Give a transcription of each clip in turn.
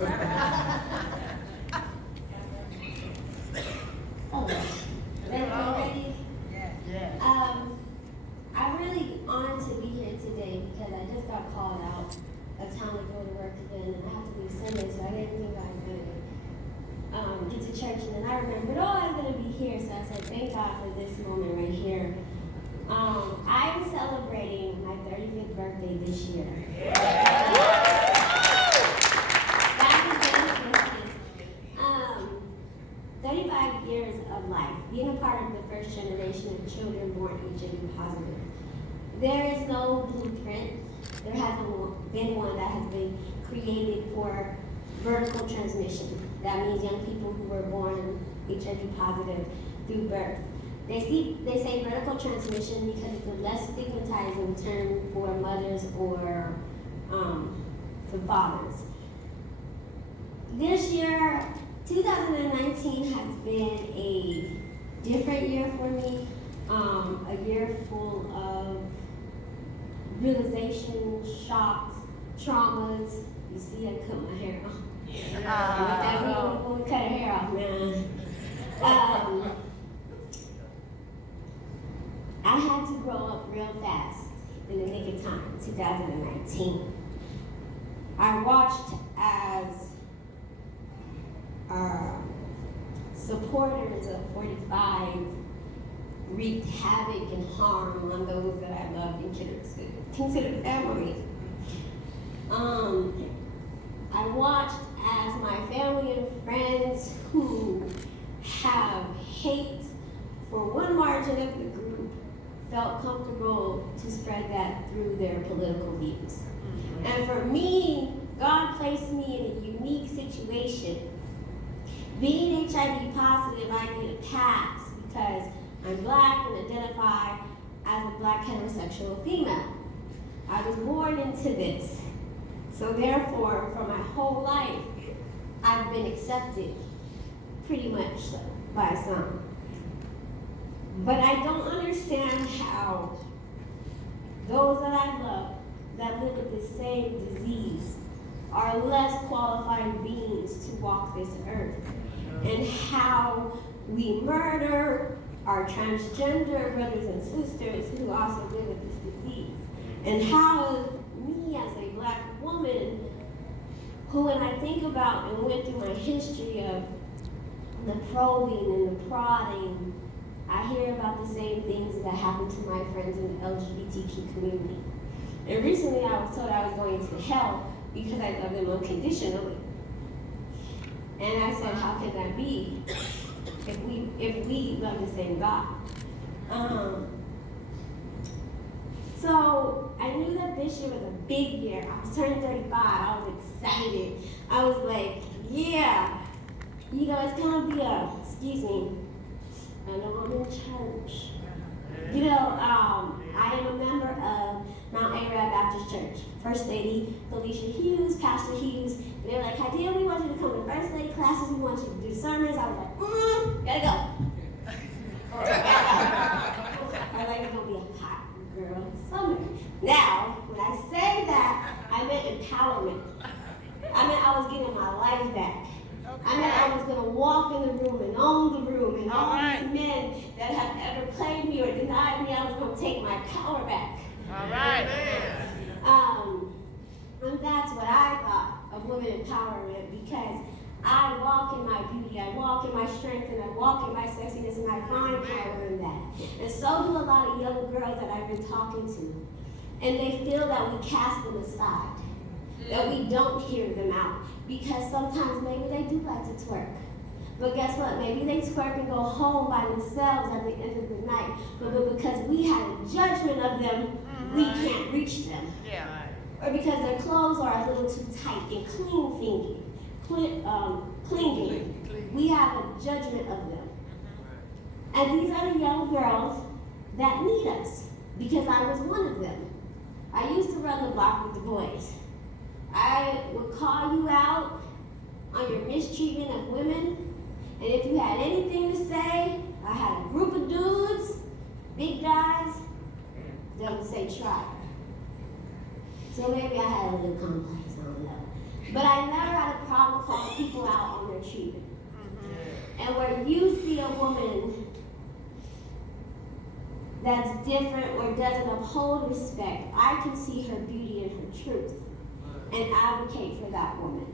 Oh, everyone ready? I'm really honored to be here today because I just got called out of town to go to work again, and I have to leave Sunday, so I didn't think I was going to get to church. And then I remembered, I was going to be here, so I said, thank God for this moment right here. I'm celebrating my 35th birthday this year. That is 35 years of life, being a part of the first generation of children born HIV positive. There is no blueprint. There hasn't been one that has been created for vertical transmission. That means young people who were born HIV positive through birth. They say vertical transmission because it's a less stigmatizing term for mothers or for fathers. This year, 2019 has been a different year for me, a year full of realization, shocks, traumas. You see, I cut my hair off. I'm going to cut her hair off, man. I had to grow up real fast in the nick of time, 2019. I watched as supporters of 45 wreaked havoc and harm on those that I loved and considered family. I watched as my family and friends who have hate for one margin of the group felt comfortable to spread that through their political views. And for me, God placed me in a unique situation. Being HIV positive, I need a pass because I'm Black and identify as a Black heterosexual female. I was born into this. So therefore, for my whole life, I've been accepted, pretty much so, by some. But I don't understand how those that I love that live with the same disease are less qualified beings to walk this earth, and how we murder our transgender brothers and sisters who also live with this disease, and how me as a Black woman who, when I think about and went through my history of the probing and the prodding, I hear about the same things that happen to my friends in the LGBTQ community. And recently I was told I was going to hell because I love them unconditionally. And I said, how can that be if we love the same God? So I knew that this year was a big year. I was turning 35, I was excited. I was like, yeah, it's gonna be excuse me, I know I'm in church. I am a member of Mount Arab Baptist Church. First Lady Felicia Hughes, Pastor Hughes, and they're like, Hadia, we want you to come to First Lady classes, we want you to do sermons. I was like, gotta go. I like it's gonna be a hot girl summer. Now, when I say that, I meant empowerment. I meant I was getting my life back. I meant I was going to walk in the room and own the room, and all these men that have ever played me or denied me, I was going to take my power back. All right. And that's what I thought of women empowerment, because I walk in my beauty, I walk in my strength, and I walk in my sexiness, and I find power in that. And so do a lot of young girls that I've been talking to. And they feel that we cast them aside, that we don't hear them out. Because sometimes maybe they do like to twerk. But guess what? Maybe they twerk and go home by themselves at the end of the night. But because we had a judgment of them, we can't reach them. Yeah. Or because their clothes are a little too tight and clinging. We have a judgment of them. And these are the young girls that need us, because I was one of them. I used to run the block with the boys. I would call you out on your mistreatment of women, and if you had anything to say, I had a group of dudes, big guys, that would say try. So maybe I had a little complex, I don't know. But I never had a problem you see a woman that's different or doesn't uphold respect, I can see her beauty and her truth and advocate for that woman.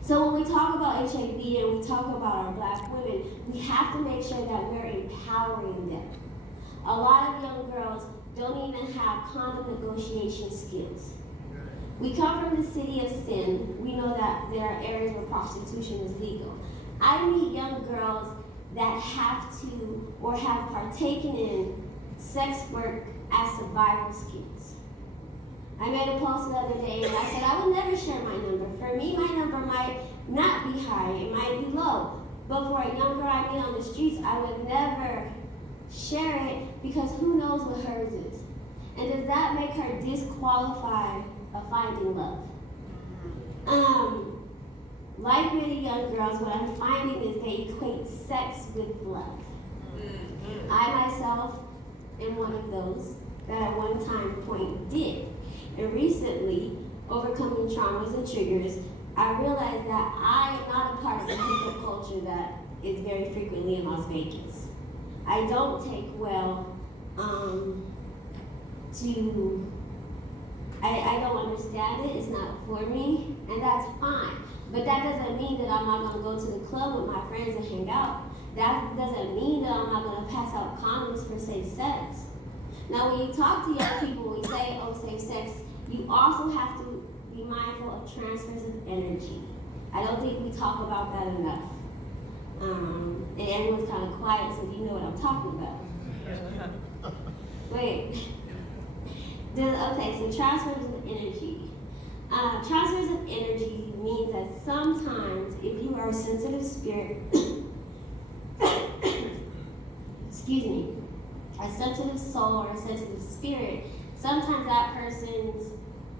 So when we talk about HIV and we talk about our black women, we have to make sure that we're empowering them. A lot of young girls don't even have condom negotiation skills. We come from the city of sin. We know that there are areas where prostitution is legal. I meet young girls that have to or have partaken in sex work as survival skills. I made a post the other day and I said I would never share my number. For me, my number might not be high, it might be low. But for a young girl I meet on the streets, I would never share it because who knows what hers is. And does that make her disqualified of finding love? Like many young girls, what I'm finding is they equate sex with love. I myself am one of those that at one time point did. And recently, overcoming traumas and triggers, I realized that I am not a part of the hookup culture that is very frequently in Las Vegas. I don't take well I don't understand it, it's not for me, and that's fine. But that doesn't mean that I'm not gonna go to the club with my friends and hang out. That doesn't mean that I'm not gonna pass out condoms for safe sex. Now when you talk to young people, we say, oh, safe sex, you also have to be mindful of transfers of energy. I don't think we talk about that enough. And everyone's kind of quiet, so you know what I'm talking about. Wait. Okay, so transfers of energy. Transfers of energy means that sometimes if you are a sensitive spirit, excuse me, a sensitive soul or a sensitive spirit, sometimes that person's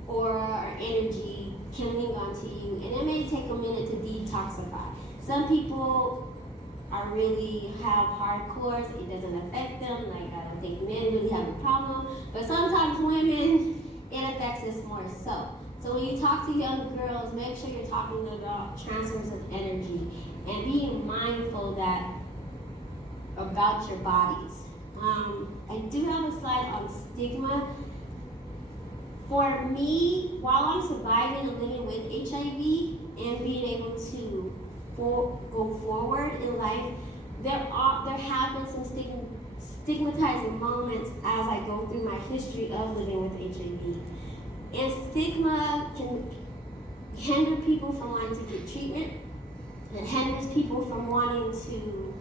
aura or energy can link onto you, and it may take a minute to detoxify. Some people are really have hardcores, it doesn't affect them, like I don't think men really have a problem, but sometimes women, it affects us more so. So when you talk to young girls, make sure you're talking about transfers of energy and being mindful that about your bodies. I do have a slide on stigma. For me, while I'm surviving and living with HIV and being able to go forward in life, there have been some stigmatizing moments as I go through my history of living with HIV. And stigma can hinder people from wanting to get treatment. It hinders people from wanting to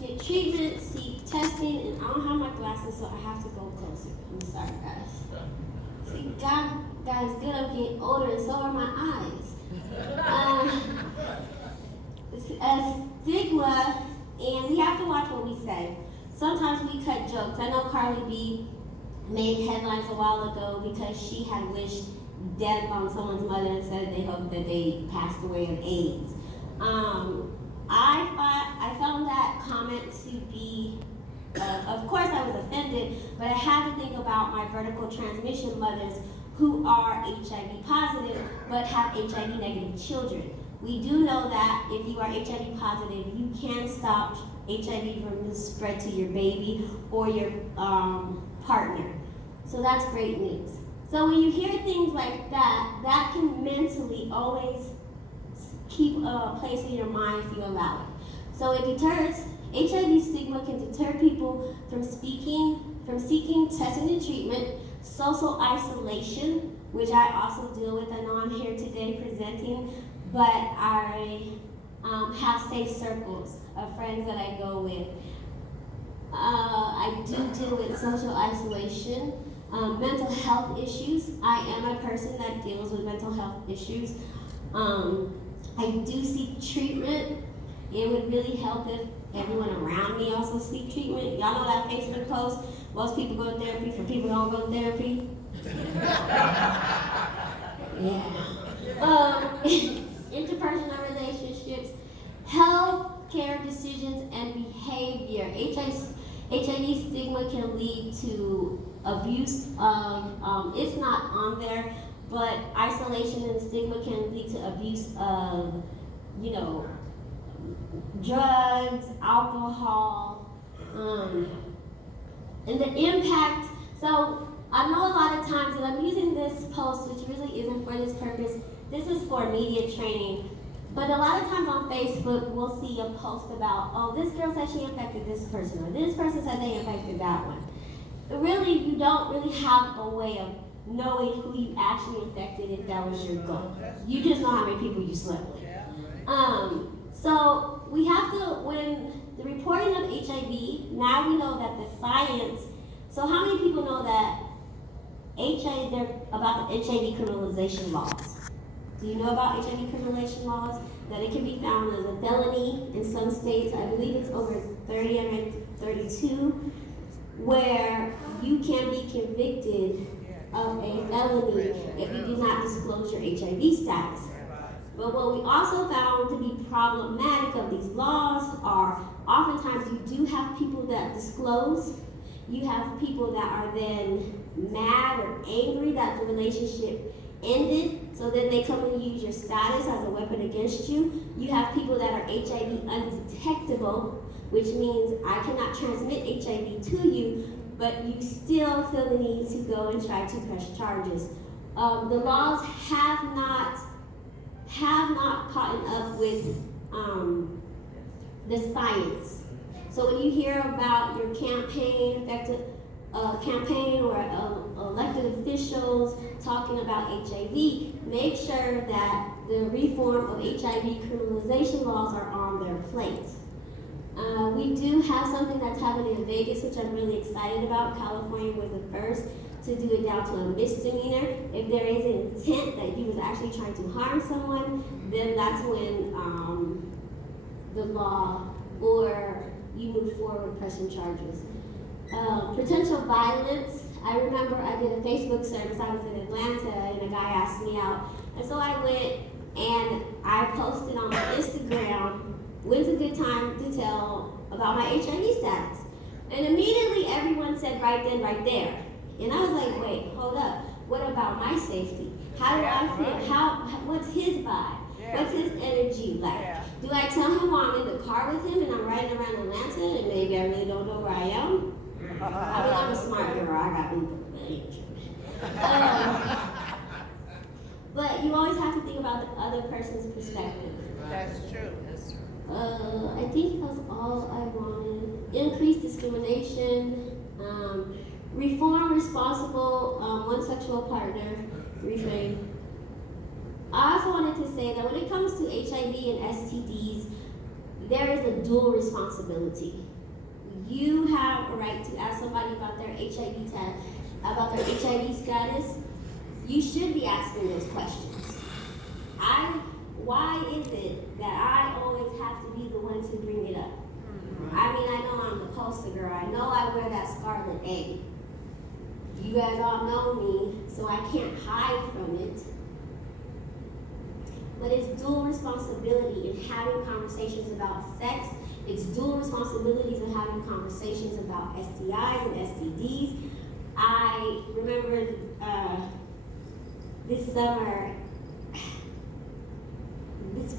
get treatment, seek testing, and I don't have my glasses, so I have to go closer. I'm sorry, guys. See, God is good. I'm getting older, and so are my eyes. A stigma, and we have to watch what we say. Sometimes we cut jokes. I know Carly B made headlines a while ago because she had wished death on someone's mother and said they hoped that they passed away of AIDS. I found that comment to be, of course I was offended, but I had to think about my vertical transmission mothers who are HIV positive but have HIV negative children. We do know that if you are HIV positive, you can stop HIV from the spread to your baby or your partner. So that's great news. So when you hear things like that, that can mentally always keep a place in your mind if you allow it. So it deters, HIV stigma can deter people from seeking testing and treatment, social isolation, which I also deal with. I know I'm here today presenting, but I have safe circles of friends that I go with. I do deal with social isolation, mental health issues. I am a person that deals with mental health issues. I do seek treatment. It would really help if everyone around me also seek treatment. Y'all know that Facebook post, most people go to therapy for people who don't go to therapy? Yeah. Interpersonal relationships, health care decisions, and behavior. HIV stigma can lead to abuse of, it's not on there, but isolation and stigma can lead to abuse of you know, drugs, alcohol, and the impact. So I know a lot of times, and I'm using this post, which really isn't for this purpose. This is for media training. But a lot of times on Facebook, we'll see a post about, oh, this girl said she infected this person, or this person said they infected that one. But really, you don't really have a way of knowing who you actually infected if that was your goal. You just know how many people you slept with. So we have to, when the reporting of HIV, now we know that the science, so how many people know that they're about the HIV criminalization laws? Do you know about HIV criminalization laws? That it can be found as a felony in some states. I believe it's over 30, I read 32, where you can be convicted of a felony if you do not disclose your HIV status. But what we also found to be problematic of these laws are oftentimes you do have people that disclose. You have people that are then mad or angry that the relationship ended, so then they come and use your status as a weapon against you. You have people that are HIV undetectable, which means I cannot transmit HIV to you, but you still feel the need to go and try to press charges. The laws have not caught up with the science. So when you hear about your campaign or elected officials talking about HIV, make sure that the reform of HIV criminalization laws are on their plate. We do have something that's happening in Vegas, which I'm really excited about. California was the first to do it down to a misdemeanor. If there is an intent that you was actually trying to harm someone, then that's when the law or you move forward pressing charges. Potential violence. I remember I did a Facebook service. I was in Atlanta and a guy asked me out. And so I went and I posted on my Instagram, when's a good time to tell about my HIV status? And immediately everyone said right then, right there. And I was like, wait, hold up. What about my safety? How do I feel? What's his vibe? What's his energy like? Do I tell him while I'm in the car with him and I'm riding around Atlanta and maybe I really don't know where I am? I mean, I'm a smart girl. I got Uber, but ain't true. But you always have to think about the other person's perspective. That's true. That's true. I think that's all I wanted. Increased discrimination, reform responsible one sexual partner, reframe. I also wanted to say that when it comes to HIV and STDs, there is a dual responsibility. You have a right to ask somebody about their HIV status. You should be asking those questions. Why is it that I always have to be the one to bring it up? I mean, I know I'm the poster girl. I know I wear that scarlet A. You guys all know me, so I can't hide from it. But it's dual responsibility in having conversations about sex. It's dual responsibilities in having conversations about STIs and STDs. I remember this summer,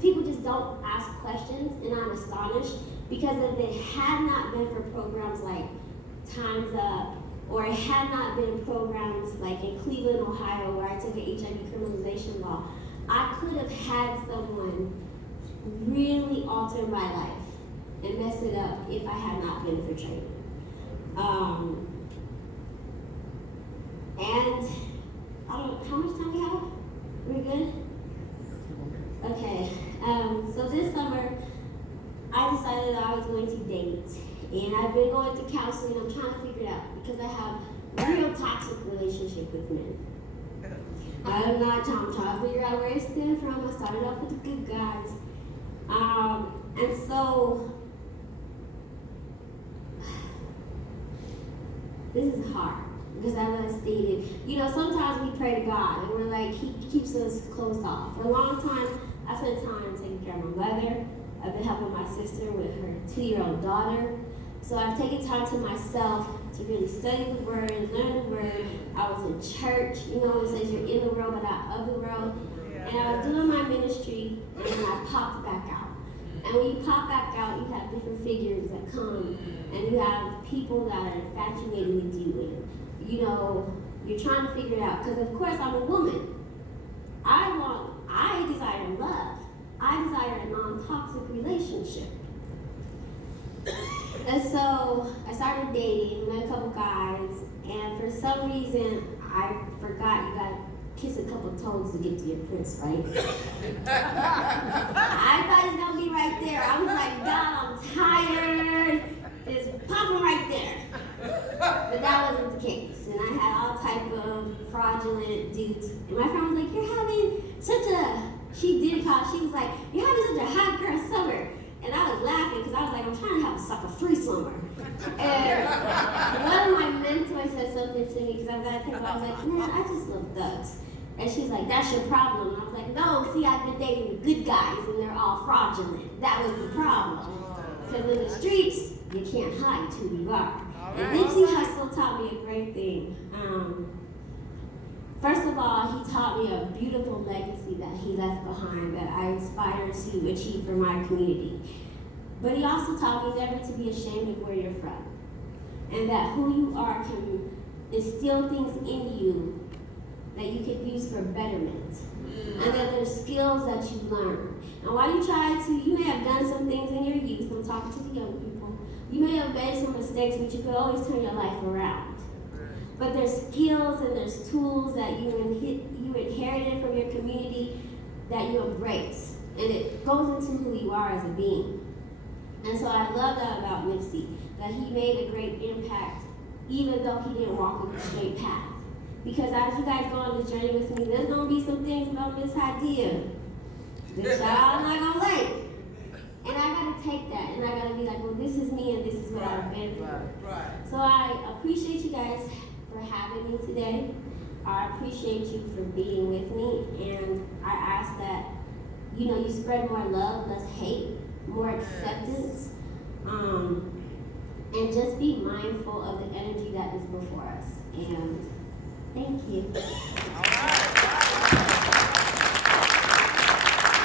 people just don't ask questions, and I'm astonished because if it had not been for programs like Time's Up, or it had not been programs like in Cleveland, Ohio, where I took an HIV criminalization law, I could have had someone really alter my life and mess it up if I had not been for training. And I don't, how much time we have? We're good? Okay, so this summer, I decided that I was going to date. And I've been going to counseling, I'm trying to figure it out because I have a real toxic relationship with men. I'm trying to figure out where it stems from. I started off with the good guys. And so, this is hard because as I stated, you know, sometimes we pray to God and we're like, He keeps us closed off. For a long time, I spent time taking care of my mother. I've been helping my sister with her 2-year-old daughter. So I've taken time to myself to really study the Word, learn the Word. I was in church, you know, it says you're in the world but not of the world. And I was doing my ministry, and I popped back out. And when you pop back out, you have different figures that come, and you have people that are infatuated with you, and you know, you're trying to figure it out. Because of course I'm a woman. I desire love. I desire a non-toxic relationship. And so I started dating, met a couple guys, and for some reason I forgot you gotta kiss a couple toes to get to your prince, right? I thought it's gonna be right there. I was like, God, I'm tired. It's popping right there. But that wasn't the case. And I had all type of fraudulent dudes. And my friend was like, you're having such a, she was like, you're having such a hot girl summer. And I was laughing because I was like, I'm trying to have a sucker-free summer. And one of my mentors said something to me because I was at the table. I was like, man, I just love thugs. And she's like, that's your problem. And I was like, no, see, I've been dating the good guys and they're all fraudulent. That was the problem. Because in the streets, you can't hide who you are. And Nipsey Hussle taught me a great thing. First of all, he taught me a beautiful legacy that he left behind that I aspire to achieve for my community. But he also taught me never to be ashamed of where you're from. And that who you are can instill things in you that you can use for betterment. And that there's skills that you learn. And while you may have done some things in your youth, I'm talking to the young people, you may have made some mistakes, but you could always turn your life around. But there's skills and there's tools that you inherited from your community that you embrace. And it goes into who you are as a being. And so I love that about Nipsey, that he made a great impact even though he didn't walk a straight path. Because as you guys go on this journey with me, there's gonna be some things about Miss Hadia that y'all not gonna like. And I gotta take that and I gotta be like, well, this is me and this is what I've been through. Right. So I appreciate you guys for having me today. I appreciate you for being with me, and I ask that, you know, you spread more love, less hate, more acceptance, and just be mindful of the energy that is before us. And thank you. All right.